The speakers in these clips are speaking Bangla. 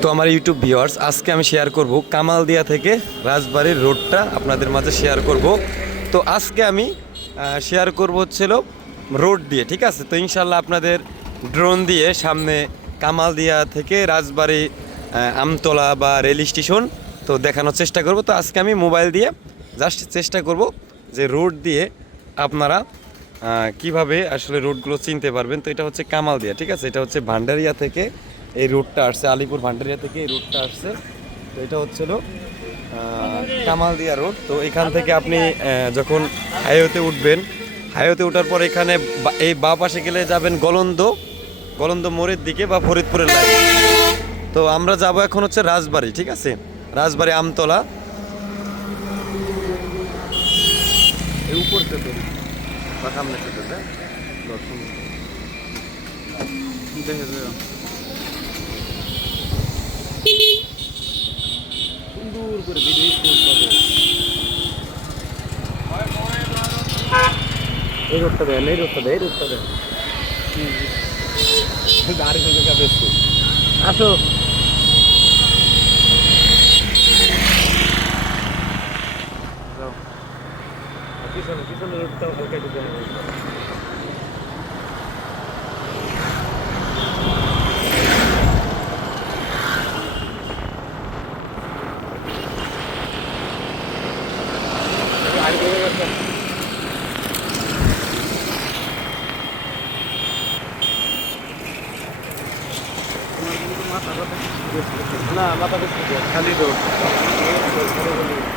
তো আমার ইউটিউব ভিউয়ার্স আজকে আমি শেয়ার করব কামালদিয়া থেকে রাজবাড়ির রোডটা আপনাদের মাঝে শেয়ার করব। তো আজকে আমি শেয়ার করব হচ্ছিল রোড দিয়ে, ঠিক আছে? তো ইনশাল্লাহ আপনাদের ড্রোন দিয়ে সামনে কামালদিয়া থেকে রাজবাড়ি আমতলা বা রেল স্টেশন তো দেখানোর চেষ্টা করব। তো আজকে আমি মোবাইল দিয়ে জাস্ট চেষ্টা করব যে রোড দিয়ে আপনারা কীভাবে আসলে রোডগুলো চিনতে পারবেন? তো এটা হচ্ছে কামালদিয়া, ঠিক আছে? এটা হচ্ছে ভান্ডারিয়া থেকে এই রোডটা আসছে, আলিপুর ভান্ডারিয়া থেকে এই রোডটা আসছে। তো এটা হচ্ছিল কামালদিয়া রোড। তো এখান থেকে আপনি যখন হাইওয়েতে উঠবেন, হাইওয়েতে ওঠার পর এখানে এই বা পাশে গেলে যাবেন গলন্দ গলন্দ মোড়ের দিকে বা ফরিদপুরের লাইন। তো আমরা যাব এখন হচ্ছে রাজবাড়ি, ঠিক আছে? রাজবাড়ি আমতলা। উপর সামনে থেকে দেখ দর্শন। দেখে যাও সুন্দর করে ভিডিও এই রোডটা দেন, এই রোডটা দেন, এই রোডটা দেন। গাড়ি থেকে যাবে আসো। পিছনে পিছনে রোডটা হালকা একটু দেন না মাথা খালি রোড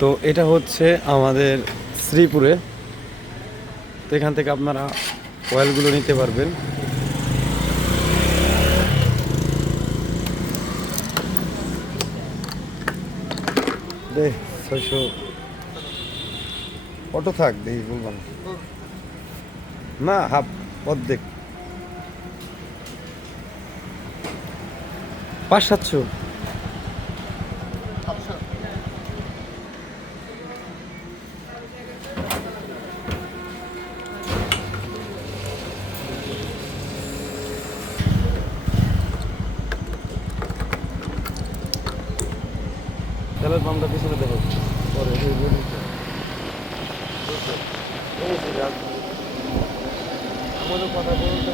তো এটা হচ্ছে আমাদের শ্রীপুরে। তো এখান থেকে আপনারা অয়েলগুলো নিতে পারবেন। দে ছয়শো। অটো থাক দেখি বললাম। না হাফ অর্ধেক। পাঁচ সাতশো। তেলের পাম্পটা পিছনে দেখো। পরে আমাদের কথা বলতে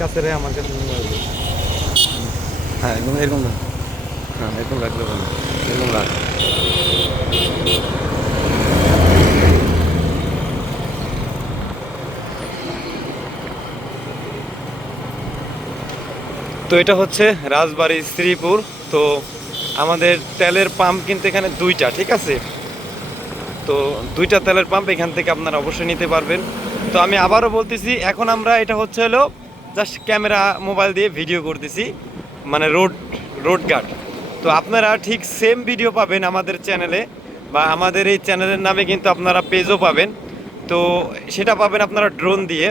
কাছে রে আমার কাছে হ্যাঁ এরকম এরকম হ্যাঁ এরকম রাখলে ভালো। এরকম রাখ। তো এটা হচ্ছে রাজবাড়ি শ্রীপুর। তো আমাদের তেলের পাম্প কিন্তু এখানে দুইটা, ঠিক আছে? তো দুইটা তেলের পাম্প এখান থেকে আপনারা অবশ্যই নিতে পারবেন। তো আমি আবারও বলতেছি, এখন আমরা এটা হচ্ছে হলো জাস্ট ক্যামেরা, মোবাইল দিয়ে ভিডিও করতেছি মানে রোড রোড গার্ড। তো আপনারা ঠিক সেম ভিডিও পাবেন আমাদের চ্যানেলে বা আমাদের এই চ্যানেলের নামে কিন্তু আপনারা পেজও পাবেন। তো সেটা পাবেন আপনারা ড্রোন দিয়ে।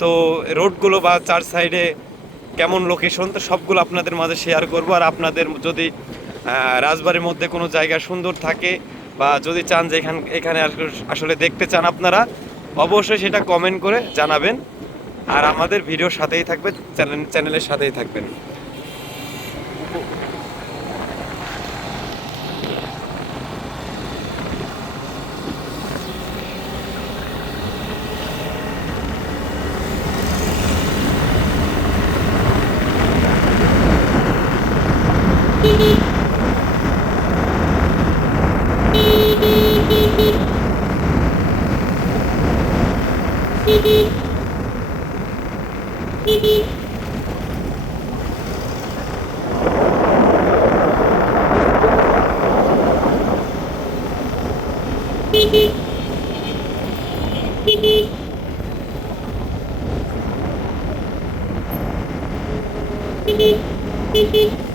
তো রোডগুলো বা চার সাইডে কেমন লোকেশন তো সবগুলো আপনাদের মাঝে শেয়ার করব। আর আপনাদের যদি রাজবাড়ির মধ্যে কোনো জায়গা সুন্দর থাকে বা যদি চান যে এখান, এখানে আসলে দেখতে চান আপনারা, অবশ্যই সেটা কমেন্ট করে জানাবেন। আর আমাদের ভিডিওর সাথেই থাকবে চ্যানেল চ্যানেলের সাথেই থাকবেন। Beep beep.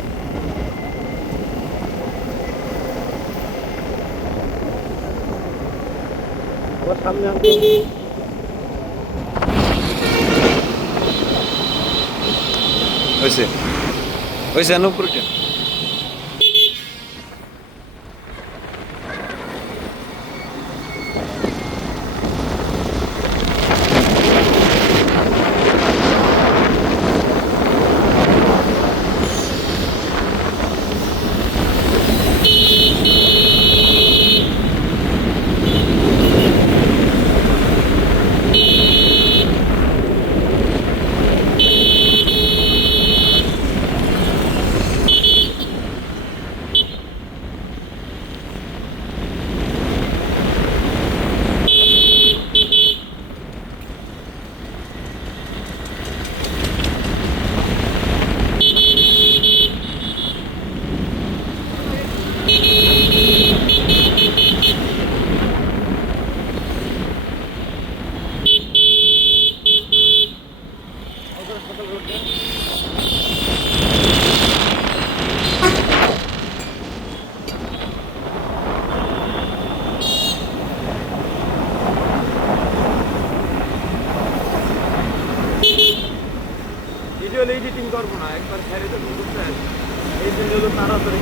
Oi, você? é. Pois é, não porquê.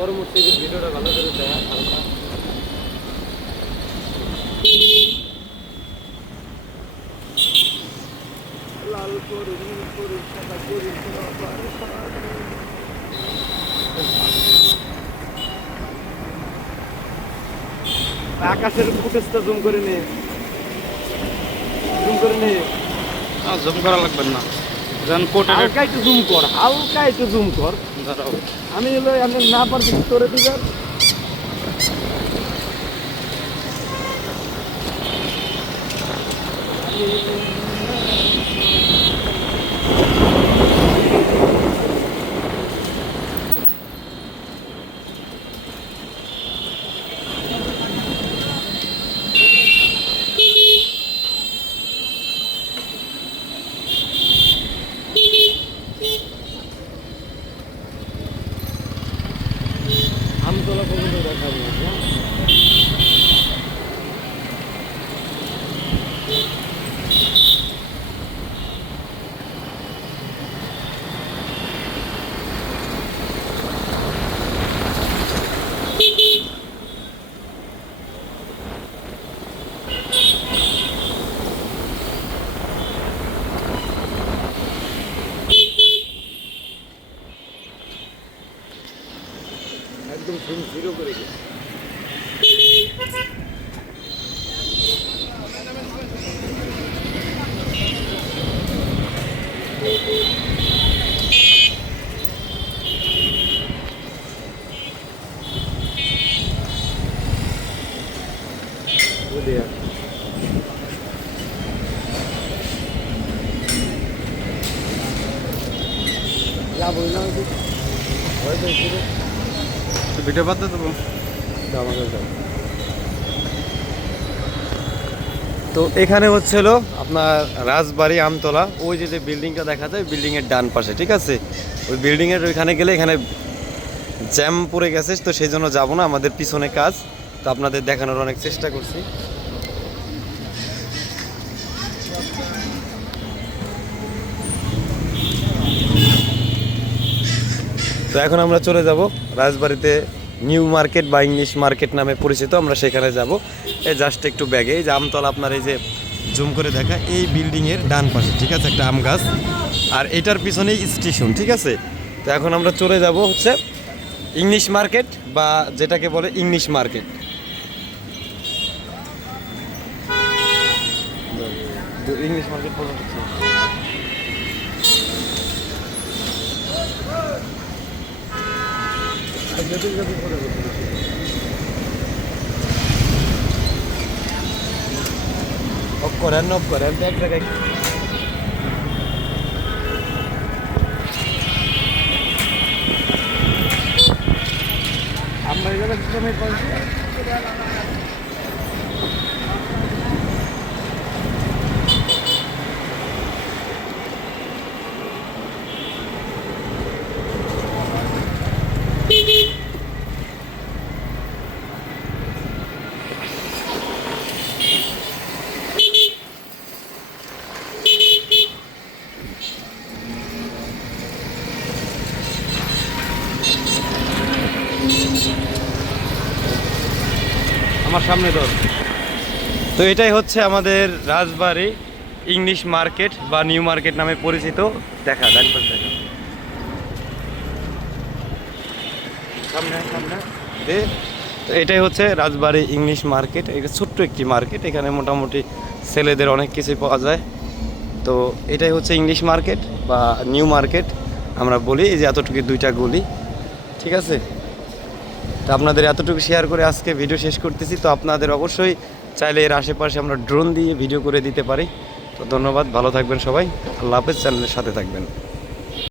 ওর যে ভিডিওটা ভালো করে হালকা লাল সাদা করুন আকাশের ফুটেজটা জুম করে নে। জুম করে নে। জুম করা লাগবে না। হালকা একটু জুম কর হালকা একটু জুম কর। দাঁড়াও আমি হলো আমি না পারছি তোরে দিবার আমতলা ভিডিও বাদ দেবো। তো এখানে হচ্ছিল আপনার রাজবাড়ি আমতলা, ওই যে যে বিল্ডিংটা দেখা যায় বিল্ডিংয়ের ডান পাশে, ঠিক আছে? ওই বিল্ডিংয়ের ওইখানে গেলে এখানে জ্যাম পড়ে গেছে, তো সেই জন্য যাব না, আমাদের পিছনে কাজ। তো আপনাদের দেখানোর অনেক চেষ্টা করছি। তো এখন আমরা চলে যাব রাজবাড়িতে নিউ মার্কেট বা ইংলিশ মার্কেট নামে পরিচিত, আমরা সেখানে যাব। এই জাস্ট একটু ব্যাগে এই যে আমতলা আপনার এই যে জুম করে দেখা, এই বিল্ডিংয়ের ডান পাশে, ঠিক আছে, একটা আম গাছ। আর এটার পিছনেই স্টেশন ঠিক আছে? তো এখন আমরা চলে যাব হচ্ছে ইংলিশ মার্কেট বা যেটাকে বলে English market. English market of করেন অফ করেন এক জায়গায় আমরা এখানে সিস্টেমে আমার সামনে ধর। তো এটাই হচ্ছে আমাদের রাজবাড়ি ইংলিশ মার্কেট বা নিউ মার্কেট নামে পরিচিত। দেখা, ডান দেখা। তো এটাই হচ্ছে রাজবাড়ি ইংলিশ মার্কেট। এটা ছোট্ট একটি মার্কেট। এখানে মোটামুটি ছেলেদের অনেক কিছুই পাওয়া যায়। তো এটাই হচ্ছে ইংলিশ মার্কেট বা নিউ মার্কেট। আমরা বলি এই যে এতটুকু দুইটা গলি। ঠিক আছে? তো আপনাদের এতটুকু শেয়ার করে আজকে ভিডিও শেষ করতেছি। তো আপনাদের অবশ্যই চাইলে এর আশেপাশে আমরা ড্রোন দিয়ে ভিডিও করে দিতে পারি। তো ধন্যবাদ, ভালো থাকবেন সবাই। আল্লাহ হাফেজ চ্যানেলের সাথে থাকবেন।